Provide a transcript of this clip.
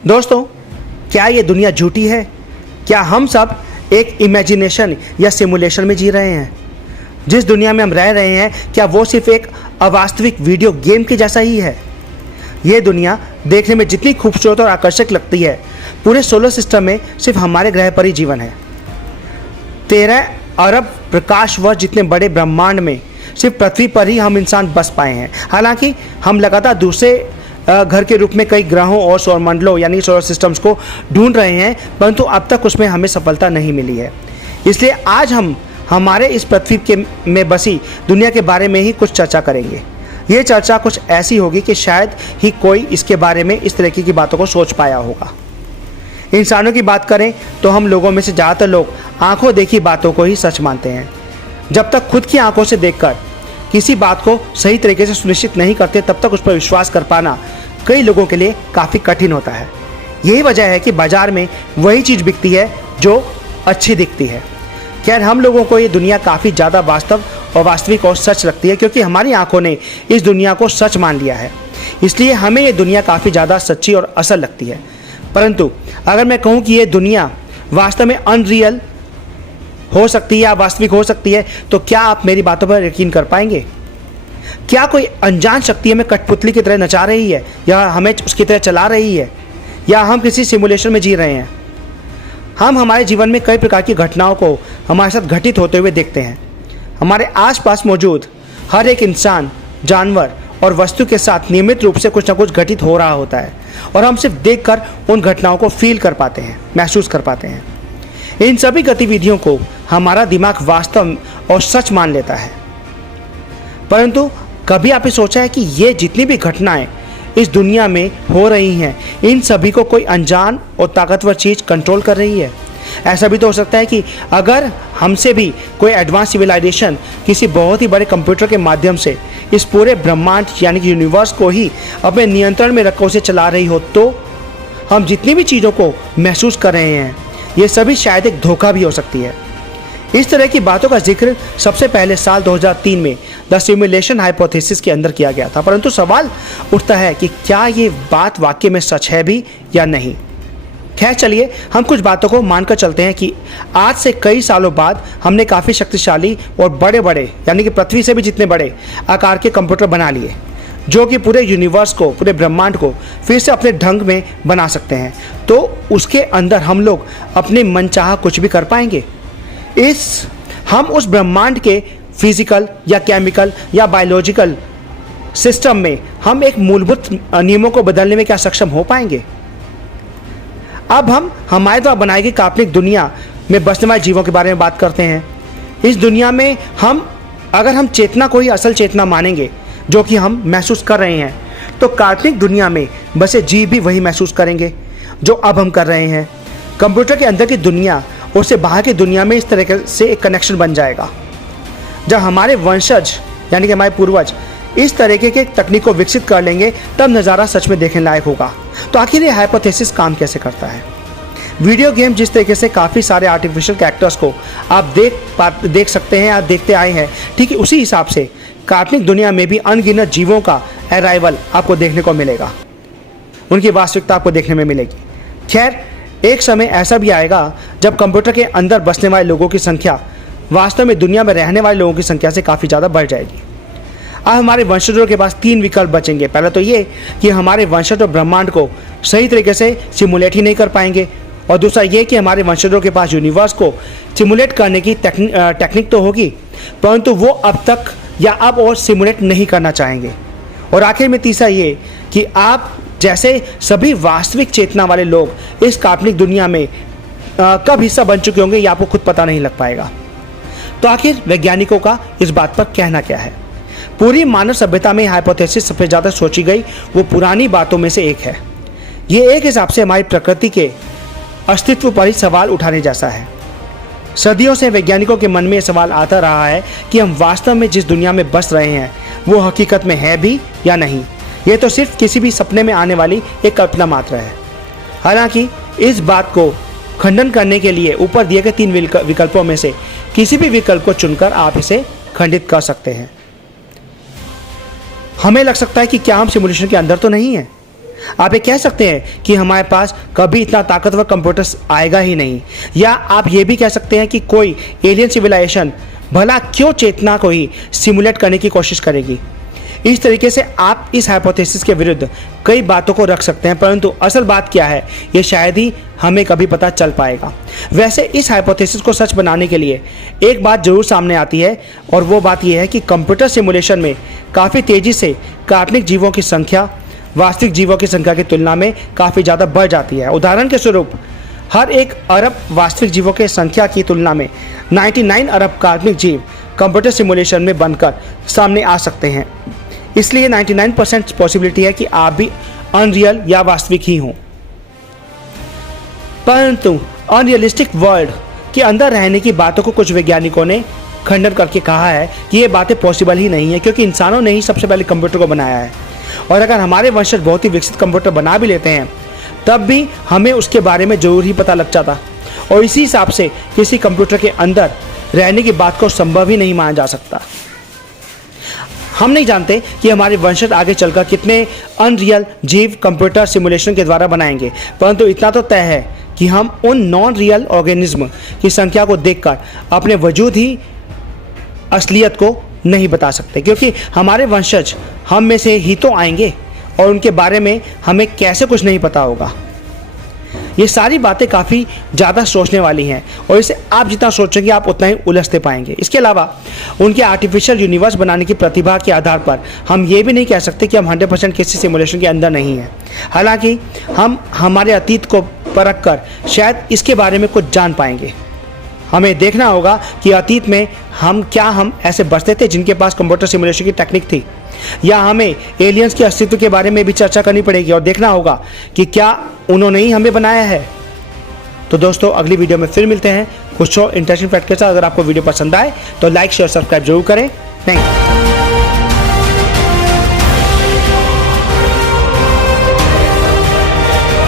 दोस्तों, क्या ये दुनिया झूठी है? क्या हम सब एक इमेजिनेशन या सिमुलेशन में जी रहे हैं? जिस दुनिया में हम रह रहे हैं, क्या वो सिर्फ एक अवास्तविक वीडियो गेम के जैसा ही है? ये दुनिया देखने में जितनी खूबसूरत और आकर्षक लगती है, पूरे सोलर सिस्टम में सिर्फ हमारे ग्रह पर ही जीवन है। 13 अरब प्रकाश वर्ष जितने बड़े ब्रह्मांड में सिर्फ पृथ्वी पर ही हम इंसान बस पाए हैं। हालांकि हम लगातार दूसरे घर के रूप में कई ग्रहों और सौरमंडलों यानी सोलर सिस्टम्स को ढूंढ रहे हैं, परंतु अब तक उसमें हमें सफलता नहीं मिली है। इसलिए आज हम हमारे इस पृथ्वी के में बसी दुनिया के बारे में ही कुछ चर्चा करेंगे। ये चर्चा कुछ ऐसी होगी कि शायद ही कोई इसके बारे में इस तरीके की बातों को सोच पाया होगा। इंसानों की बात करें तो हम लोगों में से ज़्यादातर लोग आंखों देखी बातों को ही सच मानते हैं। जब तक खुद की आंखों से देखकर किसी बात को सही तरीके से सुनिश्चित नहीं करते, तब तक उस पर विश्वास कर पाना कई लोगों के लिए काफ़ी कठिन होता है। यही वजह है कि बाजार में वही चीज़ बिकती है जो अच्छी दिखती है। खैर, हम लोगों को ये दुनिया काफ़ी ज़्यादा वास्तव और वास्तविक और सच लगती है, क्योंकि हमारी आंखों ने इस दुनिया को सच मान लिया है। इसलिए हमें ये दुनिया काफ़ी ज़्यादा सच्ची और असल लगती है। परंतु अगर मैं कहूँ कि ये दुनिया वास्तव में अनरियल हो सकती है या वास्तविक हो सकती है, तो क्या आप मेरी बातों पर यकीन कर पाएंगे? क्या कोई अनजान शक्ति हमें कठपुतली की तरह नचा रही है, या हमें उसकी तरह चला रही है, या हम किसी सिमुलेशन में जी रहे हैं? हम हमारे जीवन में कई प्रकार की घटनाओं को हमारे साथ घटित होते हुए देखते हैं। हमारे आसपास मौजूद हर एक इंसान, जानवर और वस्तु के साथ नियमित रूप से कुछ ना कुछ घटित हो रहा होता है, और हम सिर्फ देखकर उन घटनाओं को फील कर पाते हैं, महसूस कर पाते हैं। इन सभी गतिविधियों को हमारा दिमाग वास्तव और सच मान लेता है। परंतु कभी आपने सोचा है कि ये जितनी भी घटनाएं इस दुनिया में हो रही हैं, इन सभी को कोई अनजान और ताकतवर चीज़ कंट्रोल कर रही है? ऐसा भी तो हो सकता है कि अगर हमसे भी कोई एडवांस सिविलाइजेशन किसी बहुत ही बड़े कंप्यूटर के माध्यम से इस पूरे ब्रह्मांड यानी कि यूनिवर्स को ही अपने नियंत्रण में रखकर उसे चला रही हो, तो हम जितनी भी चीज़ों को महसूस कर रहे हैं, ये सभी शायद एक धोखा भी हो सकती है। इस तरह की बातों का जिक्र सबसे पहले साल 2003 में द सिमुलेशन हाइपोथेसिस के अंदर किया गया था। परंतु सवाल उठता है कि क्या ये बात वाकई में सच है भी या नहीं। खैर, चलिए हम कुछ बातों को मानकर चलते हैं कि आज से कई सालों बाद हमने काफ़ी शक्तिशाली और बड़े बड़े यानी कि पृथ्वी से भी जितने बड़े आकार के कंप्यूटर बना लिए, जो कि पूरे यूनिवर्स को, पूरे ब्रह्मांड को फिर से अपने ढंग में बना सकते हैं। तो उसके अंदर हम लोग अपने मनचाहा कुछ भी कर पाएंगे? हम उस ब्रह्मांड के फिजिकल या केमिकल या बायोलॉजिकल सिस्टम में हम एक मूलभूत नियमों को बदलने में क्या सक्षम हो पाएंगे? अब हम हमारे द्वारा बनाई गई काल्पनिक दुनिया में बसने वाले जीवों के बारे में बात करते हैं। इस दुनिया में अगर हम चेतना को ही असल चेतना मानेंगे, जो कि हम महसूस कर रहे हैं, तो काल्पनिक दुनिया में बसे जीव भी वही महसूस करेंगे जो अब हम कर रहे हैं। कंप्यूटर के अंदर की दुनिया और उससे बाहर की दुनिया में इस तरह से एक कनेक्शन बन जाएगा। जब हमारे वंशज यानी कि हमारे पूर्वज इस तरीके के तकनीक को विकसित कर लेंगे, तब नज़ारा सच में देखने लायक होगा। तो आखिर ये हाइपोथेसिस काम कैसे करता है? वीडियो गेम जिस तरीके से काफ़ी सारे आर्टिफिशियल कैरेक्टर्स को आप देख सकते हैं, आप देखते आए हैं, ठीक है उसी हिसाब से काल्पनिक दुनिया में भी अनगिनत जीवों का अराइवल आपको देखने को मिलेगा, उनकी वास्तविकता आपको देखने में मिलेगी। खैर, एक समय ऐसा भी आएगा जब कंप्यूटर के अंदर बसने वाले लोगों की संख्या वास्तव में दुनिया में रहने वाले लोगों की संख्या से काफ़ी ज़्यादा बढ़ जाएगी। अब हमारे वंशजों के पास 3 विकल्प बचेंगे। पहला तो ये कि हमारे वंशज और ब्रह्मांड को सही तरीके से सिमुलेट ही नहीं कर पाएंगे, और दूसरा ये कि हमारे वंशजों के पास यूनिवर्स को सिमुलेट करने की टेक्निक तो होगी, परंतु वो अब और सिमुलेट नहीं करना चाहेंगे। और आखिर में तीसरा ये कि आप जैसे सभी वास्तविक चेतना वाले लोग इस काल्पनिक दुनिया में कब हिस्सा बन चुके होंगे, ये आपको खुद पता नहीं लग पाएगा। तो आखिर वैज्ञानिकों का इस बात पर कहना क्या है? पूरी मानव सभ्यता में हाइपोथेसिस सबसे ज़्यादा सोची गई वो पुरानी बातों में से एक है। ये एक हिसाब से हमारी प्रकृति के अस्तित्व पर ही सवाल उठाने जैसा है। सदियों से वैज्ञानिकों के मन में ये सवाल आता रहा है कि हम वास्तव में जिस दुनिया में बस रहे हैं, वो हकीकत में है भी या नहीं। ये तो सिर्फ किसी भी सपने में आने वाली एक कल्पना मात्र है। हालांकि इस बात को खंडन करने के लिए ऊपर दिए गए 3 विकल्पों में से किसी भी विकल्प को चुनकर आप इसे खंडित कर सकते हैं। हमें लग सकता है कि क्या हम सिमुलेशन के अंदर तो नहीं हैं? आप ये कह सकते हैं कि हमारे पास कभी इतना ताकतवर कंप्यूटर्स आएगा ही नहीं, या आप ये भी कह सकते हैं कि कोई एलियन सिविलाइजेशन भला क्यों चेतना को ही सिमुलेट करने की कोशिश करेगी। इस तरीके से आप इस हाइपोथेसिस के विरुद्ध कई बातों को रख सकते हैं, परंतु असल बात क्या है ये शायद ही हमें कभी पता चल पाएगा। वैसे इस हाइपोथेसिस को सच बनाने के लिए एक बात जरूर सामने आती है, और वो बात यह है कि कंप्यूटर सिमुलेशन में काफ़ी तेज़ी से काल्पनिक जीवों की संख्या वास्तविक जीवों की संख्या की तुलना में काफ़ी ज़्यादा बढ़ जाती है। उदाहरण के स्वरूप हर 1 अरब वास्तविक जीवों की संख्या की तुलना में 99 अरब काल्पनिक जीव कंप्यूटर सिमुलेशन में बनकर सामने आ सकते हैं। इसलिए 99% पॉसिबिलिटी है कि आप भी अनरियल या वास्तविक ही हों। परंतु अनरियलिस्टिक वर्ल्ड के अंदर रहने की बातों को कुछ वैज्ञानिकों ने खंडन करके कहा है कि ये बातें पॉसिबल ही नहीं है, क्योंकि इंसानों ने ही सबसे पहले कंप्यूटर को बनाया है, और अगर हमारे वंशज बहुत ही विकसित कंप्यूटर बना भी लेते हैं तब भी हमें उसके बारे में जरूर ही पता लग जाता, और इसी हिसाब से किसी कंप्यूटर के अंदर रहने की बात को संभव ही नहीं माना जा सकता। हम नहीं जानते कि हमारे वंशज आगे चलकर कितने अनरियल जीव कंप्यूटर सिमुलेशन के द्वारा बनाएंगे, परंतु इतना तो तय है कि हम उन नॉन रियल ऑर्गेनिज्म की संख्या को देखकर अपने वजूद ही असलियत को नहीं बता सकते, क्योंकि हमारे वंशज हम में से ही तो आएंगे और उनके बारे में हमें कैसे कुछ नहीं पता होगा। ये सारी बातें काफ़ी ज़्यादा सोचने वाली हैं, और इसे आप जितना सोचेंगे आप उतना ही उलझते पाएंगे। इसके अलावा उनके आर्टिफिशियल यूनिवर्स बनाने की प्रतिभा के आधार पर हम ये भी नहीं कह सकते कि हम 100% किसी सिमुलेशन के अंदर नहीं हैं। हालांकि हम हमारे अतीत को परख कर शायद इसके बारे में कुछ जान पाएंगे। हमें देखना होगा कि अतीत में हम ऐसे बचते थे जिनके पास कंप्यूटर सिमुलेशन की टेक्निक थी, या हमें एलियंस के अस्तित्व के बारे में भी चर्चा करनी पड़ेगी और देखना होगा कि क्या उन्होंने ही हमें बनाया है। तो दोस्तों अगली वीडियो में फिर मिलते हैं कुछ और इंटरेस्टिंग फैक्ट के साथ। अगर आपको वीडियो पसंद आए तो लाइक शेयर सब्सक्राइब जरूर करें। Thank you.